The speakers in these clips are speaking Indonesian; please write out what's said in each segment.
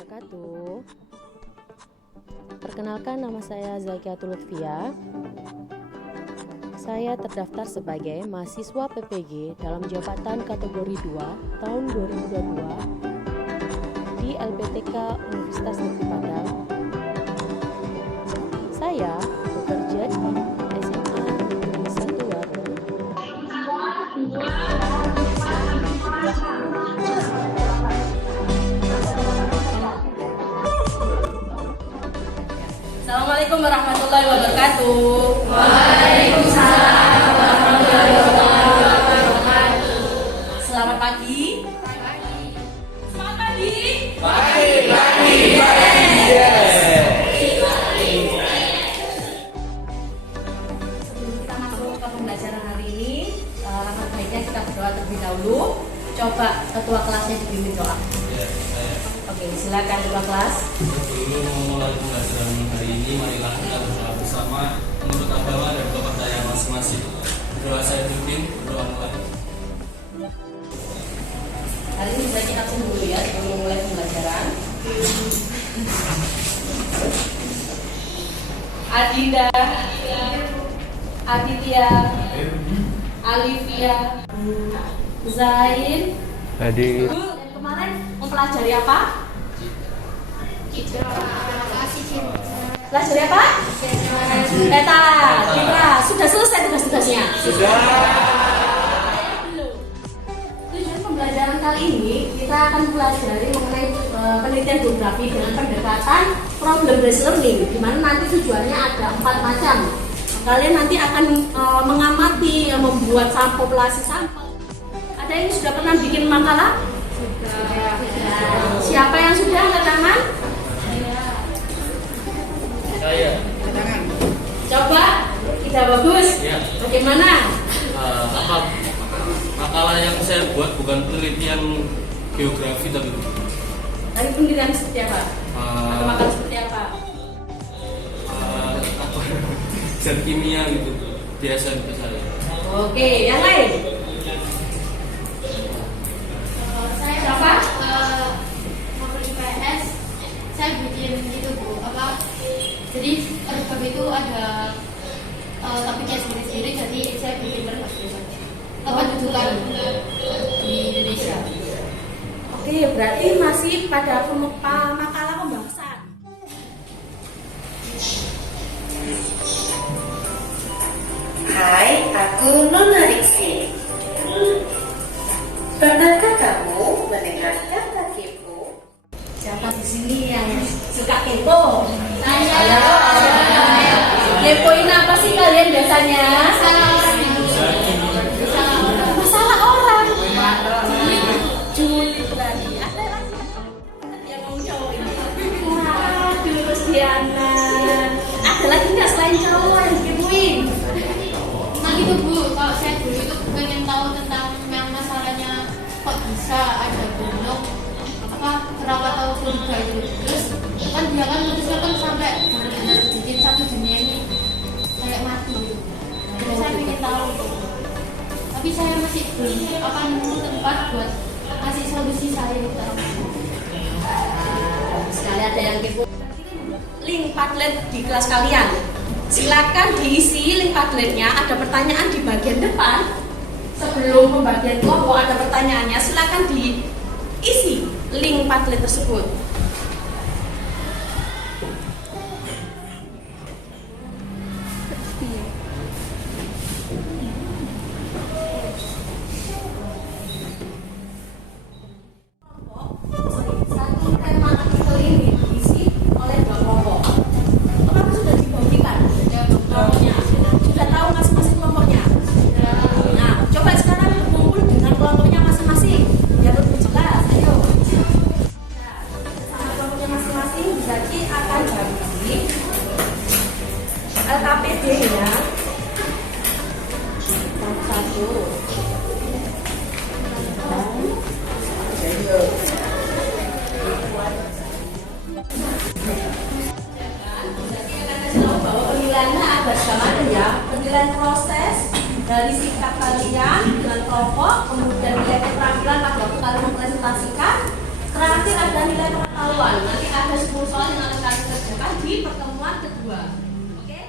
wabarakatuh. Perkenalkan, nama saya Zakiatul Lutfia. Saya terdaftar sebagai mahasiswa PPG dalam jabatan kategori 2 tahun 2022 di LPTK Universitas Negeri Padang. Saya bekerja di SMA Negeri 1 Warung. Assalamualaikum warahmatullahi wabarakatuh. Waalaikumsalam warahmatullahi wabarakatuh. Selamat pagi. Selamat pagi. Sebelum kita masuk ke pembelajaran hari ini, langkah baiknya kita berdoa terlebih dahulu. Coba ketua kelasnya dipimpin doa. Oke, silakan ketua kelas. Sebelum memulai pembelajaran hari ini, marilah kita berdoa bersama menurut agama dan kepercayaan masing-masing. Berdoa saya pimpin, berdoa mulai. Hari ini bisa kita absen dulu ya sebelum memulai pembelajaran. Adinda, Aditya, Alivia, Zain. Hadir. Bu, kemarin mempelajari apa? Pelajari apa? Peta, Citra. Sudah selesai tugas-tugasnya? Sudah. Belum. Tujuan pembelajaran kali ini kita akan pelajari mengenai penelitian geografi dengan pendekatan problem based learning, di mana nanti tujuannya ada 4 macam. Kalian nanti akan mengamati, membuat populasi sampel. Ada yang sudah pernah bikin makalah? Sudah. Siapa yang sudah angkat tangan? Saya. Coba, kita bagus. Ya. Bagaimana? Makalah yang saya buat bukan penelitian geografi tapi Tadi penelitian seperti apa? Atau makalah seperti apa? zat kimia gitu biasa untuk saya. Oke, yang lain? Saya Siapa? mau IPS, saya bikin itu Bu, apa? Jadi bab itu ada topiknya sendiri-sendiri, jadi saya bikin berbeda. Kependudukan di Indonesia. Oke, berarti masih pada makalah pembahasan. Hai, aku Nona Riksi. Pernahkah kamu mendengar kata kepo? Siapa di sini yang suka kepo? Saya. Kepoin apa sih kalian biasanya? Masalah orang. Julid tadi. Ada lagi yang mau cowok ini? Waduh, Mas Diana. Ada lagi nggak selain cowok yang dikepoin? Nah itu Bu, kalau saya dulu itu pengen tahu tentang yang masalahnya kok bisa ada gunung apa Krakatau surga itu. Terus kan dia kan putusnya kan sampai benar-benar bikin satu dunia ini kayak mati gitu. Terus saya pengen tahu gitu. Tapi saya masih belum akan nemu tempat buat kasih solusi saya gitu. Sekali ada yang kepo. Link Padlet di kelas kalian. Silakan diisi link Padletnya. Ada pertanyaan di bagian depan. Sebelum pembagian kelompok ada pertanyaannya. Silakan diisi link Padlet tersebut. Satu tema artikel ini diisi oleh 2 kelompok. Apakah sudah dibagikan? Kelompoknya sudah tahu masing-masing kelompoknya. Nah, coba sekarang berkumpul dengan kelompoknya masing-masing biar lebih jelas. Ayo. Nah, sama kelompoknya masing-masing, Zaki akan bagi LKPD ya. Satu. Penilaiannya ada bagaimana ya? Penilaian proses dari sikap kalian dengan kelompok, kemudian nilai keterampilan pada waktu kalian mempresentasikan. Terakhir ada nilai pengetahuan. pengetahuan. Nanti ada 10 soal yang akan kalian kerjakan di pertemuan kedua. Oke?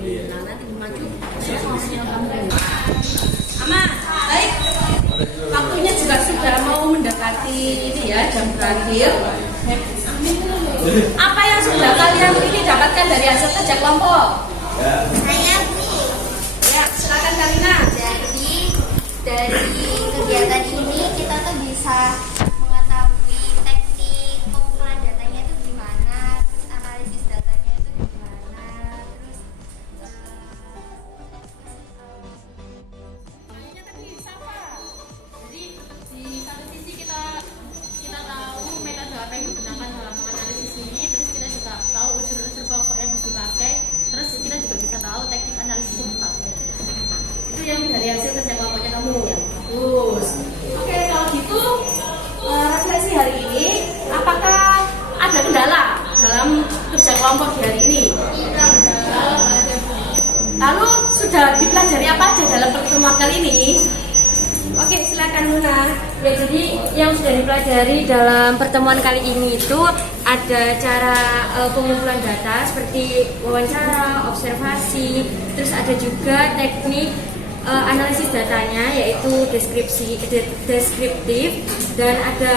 Nah, nanti maju solusinya kamu. Aman, baik. Waktunya juga sudah mau mendekati ini ya, jam berakhir. Apa yang sudah kalian ini dapatkan dari hasil kerja kelompok? Saya Bu. Ya, silakan Karina. Jadi dari kegiatan ini kita tuh bisa mengetahui teknik pengumpulan datanya itu gimana, terus analisis datanya itu gimana, terus Jadi di satu sisi kita tahu metode apa yang digunakan dalam menganalisis ini, terus kita juga tahu unsur-unsur pokok yang harus dipakai, terus kita juga bisa tahu teknik analisis yang dipakai. Itu yang dari hasil kerja kelompoknya kamu ya. Bagus. Oke, kalau gitu refleksi hari ini, apakah ada kendala dalam kerja kelompok di hari ini? Lalu sudah dipelajari apa aja dalam pertemuan kali ini? Oke, silakan Luna. Ya, jadi yang sudah dipelajari dalam pertemuan kali ini itu ada cara pengumpulan data seperti wawancara, observasi, terus ada juga teknik analisis datanya yaitu deskriptif, dan ada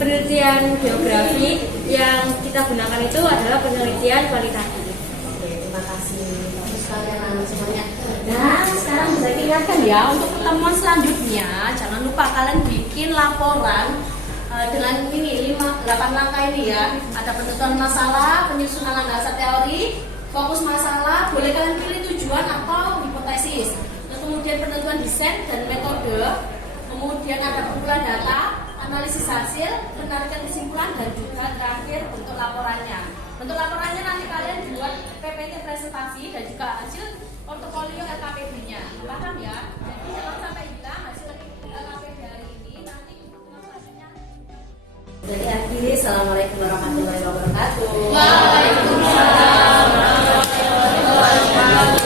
penelitian geografi. Yang kita gunakan itu adalah penelitian kualitatif. Oke, terima kasih. Bagus kalian semuanya. Nah, sekarang bisa diingatkan ya untuk pertemuan selanjutnya, jangan lupa kalian bikin laporan dengan ini 8 langkah ini ya. Ada penentuan masalah, penyusunan landasan teori, fokus masalah, boleh kalian pilih tujuan atau hipotesis. Dan kemudian penentuan desain dan metode, kemudian ada pengumpulan data, analisis hasil, penarikan kesimpulan, dan juga terakhir bentuk laporannya. Bentuk laporannya nanti kalian buat PPT presentasi dan juga hasil portofolio LKPD-nya. Paham ya? Jadi jangan sampai hilang hasil LKPD hari ini, nanti selanjutnya. Dari akhiri, assalamualaikum warahmatullahi wabarakatuh. Waalaikumsalam. Semangat pagi.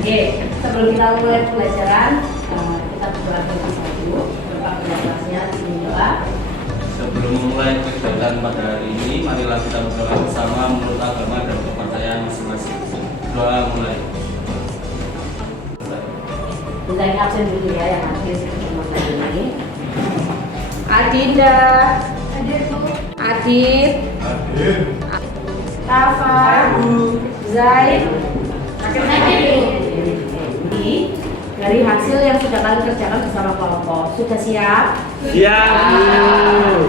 Oke, sebelum kita mulai pelajaran, kita berdoa dulu. Bapak kelasnya berdoa. Sebelum memulai kegiatan pada hari ini, marilah kita berdoa bersama menurut agama dan kepercayaan masing-masing. Doa mulai. Kita yang absen dulu ya, yang absen pertemuan kali ini. Adinda, Adit, Rafa, Zaid, ini dari hasil yang sudah kalian kerjakan bersama kelompok. Sudah siap? Siap.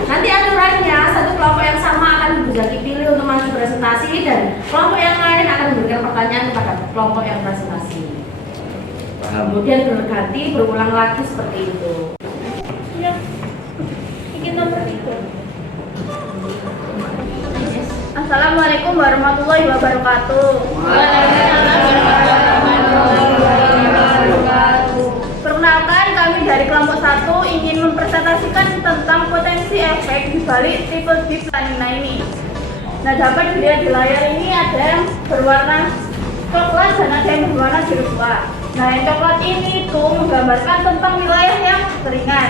Nanti aturannya satu kelompok yang sama akan bisa dipilih untuk maju presentasi dan kelompok yang lain akan memberikan pertanyaan kepada kelompok yang masing-masing. Kemudian berganti berulang lagi seperti itu. Ya, bikin nomor itu. Assalamualaikum warahmatullahi wabarakatuh. Perkenalkan, kami dari kelompok 1 ingin mempresentasikan tentang potensi efek di balik triple deep lanina ini. Nah, dapat dilihat di layar ini ada yang berwarna coklat dan ada yang berwarna biru tua. Nah, yang coklat ini itu menggambarkan tentang wilayah yang keringan.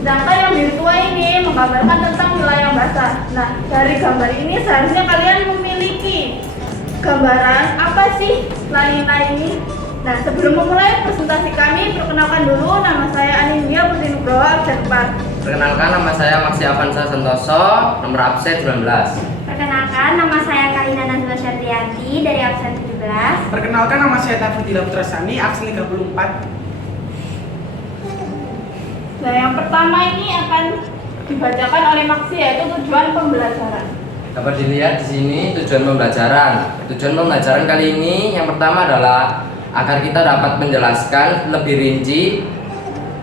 Sedangkan yang biru tua ini menggambarkan tentang wilayah yang basah. Nah, dari gambar ini seharusnya kalian memiliki gambaran apa sih lanina ini. Nah, sebelum memulai presentasi kami, perkenalkan dulu, nama saya Anindya Putri Nugroho, absen 4. Perkenalkan, nama saya Maxi Avanza Santoso, nomor absen 19. Perkenalkan, nama saya Karina Nazila Syartianti dari absen 17. Perkenalkan, nama saya Tafidila Putrasani, absen 34. Nah, yang pertama ini akan dibacakan oleh Maxi, yaitu tujuan pembelajaran. Dapat dilihat di sini tujuan pembelajaran. Tujuan pembelajaran kali ini yang pertama adalah agar kita dapat menjelaskan lebih rinci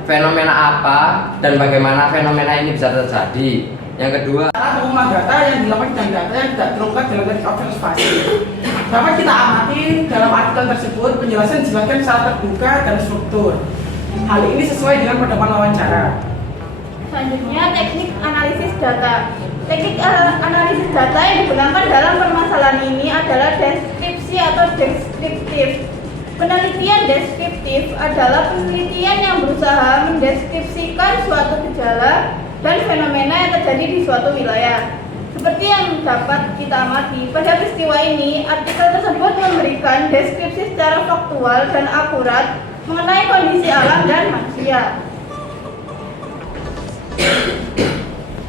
fenomena apa dan bagaimana fenomena ini bisa terjadi. Yang kedua, Cara pengumpulan data yang dilakukan dengan data yang tidak terungkap dalam teknik observasi. Dapat kita amati dalam artikel tersebut penjelasan dijelaskan secara terbuka dan struktur. Hal ini sesuai dengan pedoman wawancara. Selanjutnya, teknik analisis data. Teknik analisis data yang digunakan dalam permasalahan ini adalah deskripsi atau deskriptif. Penelitian deskriptif adalah penelitian yang berusaha mendeskripsikan suatu gejala dan fenomena yang terjadi di suatu wilayah. Seperti yang dapat kita amati pada peristiwa ini, artikel tersebut memberikan deskripsi secara faktual dan akurat mengenai kondisi alam dan manusia.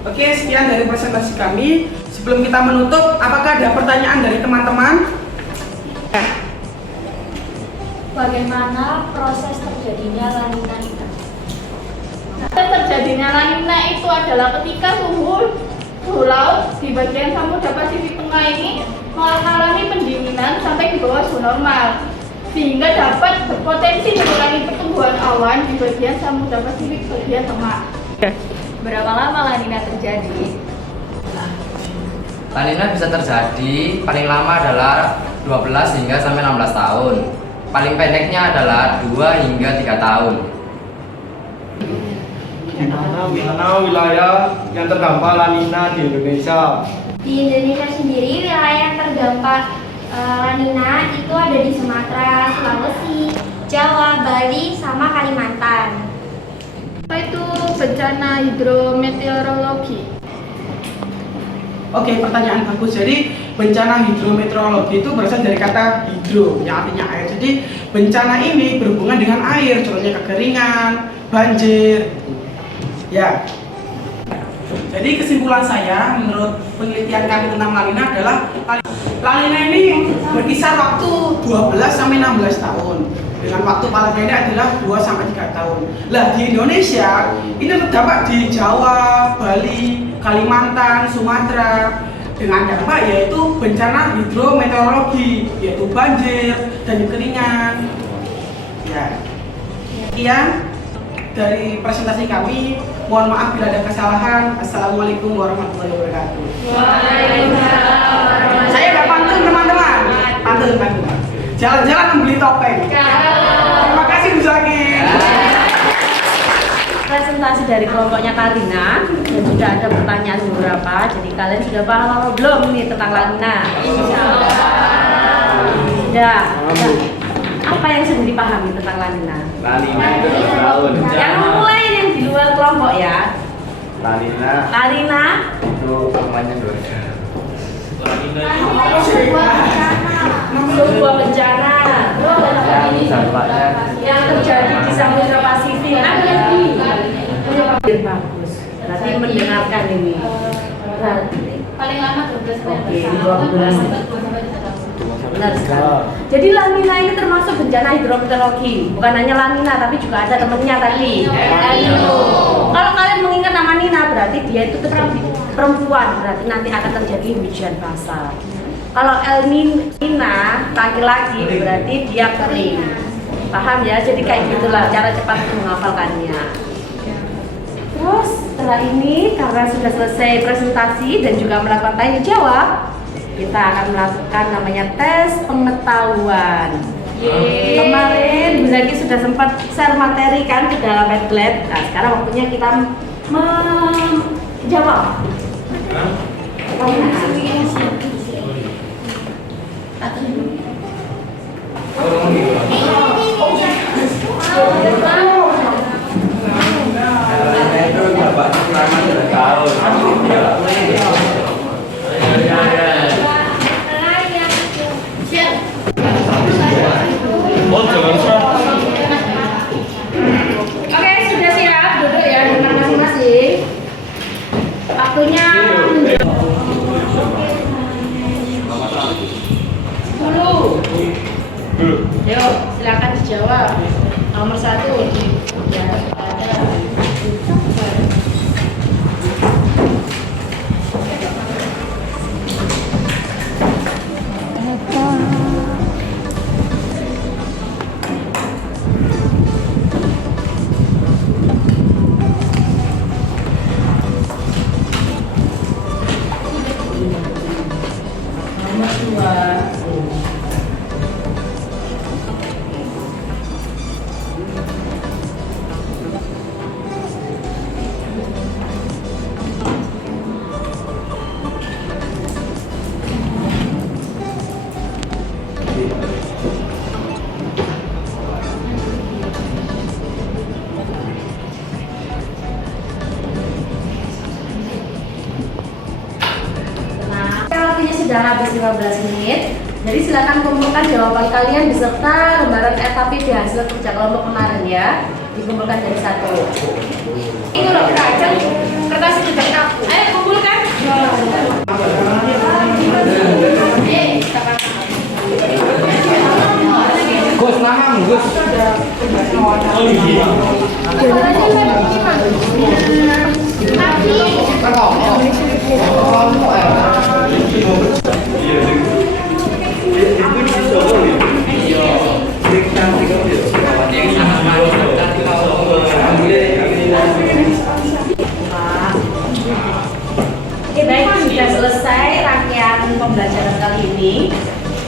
Oke, sekian dari presentasi kami. Sebelum kita menutup, apakah ada pertanyaan dari teman-teman? Bagaimana proses terjadinya lanina itu? Proses terjadinya lanina itu adalah ketika suhu laut di bagian Samudra Pasifik Tengah ini mengalami pendinginan sampai di bawah suhu normal, sehingga dapat berpotensi mengurangi pertumbuhan awan di bagian Samudra Pasifik bagian tengah. Berapa lama lanina terjadi? lanina bisa terjadi paling lama adalah 12 hingga sampai 16 tahun. Paling pendeknya adalah 2 hingga 3 tahun. Di mana wilayah yang terdampak lanina di Indonesia? Di Indonesia sendiri, wilayah yang terdampak lanina itu ada di Sumatera, Sulawesi, Jawa, Bali, sama Kalimantan. Apa itu bencana hidrometeorologi? Oke, pertanyaan bagus. Jadi bencana hidrometeorologi itu berasal dari kata hidro yang artinya air. Jadi bencana ini berhubungan dengan air, contohnya kekeringan, banjir. Ya. Jadi kesimpulan saya menurut penelitian kami tentang lanina adalah lanina ini berkisar waktu 12 sampai 16 tahun. Dengan waktu paling pendek adalah 2 sampai 3 tahun. Lah di Indonesia ini terdapat di Jawa, Bali, Kalimantan, Sumatera dengan dampak yaitu bencana hidrometeorologi, yaitu banjir dan kekeringan. Ya. Sekian dari presentasi kami. Mohon maaf bila ada kesalahan. Assalamualaikum warahmatullahi wabarakatuh. Waalaikumsalam. Saya udah pantun teman-teman. Pantun. Jalan-jalan membeli topeng. Terima kasih Bu Zaki. Presentasi dari kelompoknya Karina dan sudah ada pertanyaan beberapa. Jadi kalian sudah paham apa belum nih tentang lanina? Sudah. Apa yang sudah dipahami tentang lanina? Lanina itu tahun. Yang mulai yang di luar kelompok ya. Lanina Itu namanya Lanina Sebuah bencana dampaknya yang terjadi di Samudra Pasifik. Bagus. Berarti mendengarkan ini. Berarti Paling lama 12 bulan Oke, bersama. 12. Benar sekali. Jadi lanina ini termasuk bencana hidrometeorologi. Bukan hanya lanina, tapi juga ada temennya tadi. El Nino. Kalau kalian mengingat nama Nina, berarti dia itu perempuan. Berarti nanti akan terjadi hujan basah. Kalau El Nina laki-laki berarti dia kering. Paham ya? Jadi kayak gitulah cara cepat menghafalkannya. Terus setelah ini karena sudah selesai presentasi dan juga melakukan tanya jawab, kita akan melakukan namanya tes pengetahuan. Kemarin Bu Zaki sudah sempat share materi kan ke dalam Padlet. Nah, sekarang waktunya kita menjawab. Oke, sudah siap, duduk ya dengan masing-masing. Waktunya 10. Yuk, silakan dijawab. Nomor 1 di atas ada. Nomor 2. Waktunya sudah habis 15 menit. Jadi silakan kumpulkan jawaban kalian beserta lembaran tapi di hasil kerja kelompok kemarin ya. Dikumpulkan jadi satu. Itu loh, kacang kertas itu dari aku. Ayo kumpulkan. Gus, nama Gus. Oke baik, sudah selesai rangkaian pembelajaran kali ini.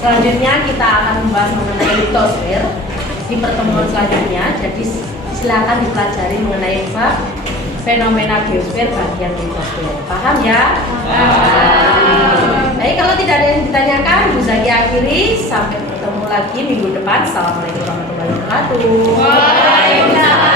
Selanjutnya kita akan membahas mengenai litosfer di pertemuan selanjutnya. Jadi silakan dipelajari mengenai bab fenomena geosfer bagian litosfer. Paham ya? Baik, kalau tidak ada yang ditanyakan, Bu Zaki akhiri. Sampai bertemu lagi minggu depan. Assalamualaikum warahmatullahi wabarakatuh.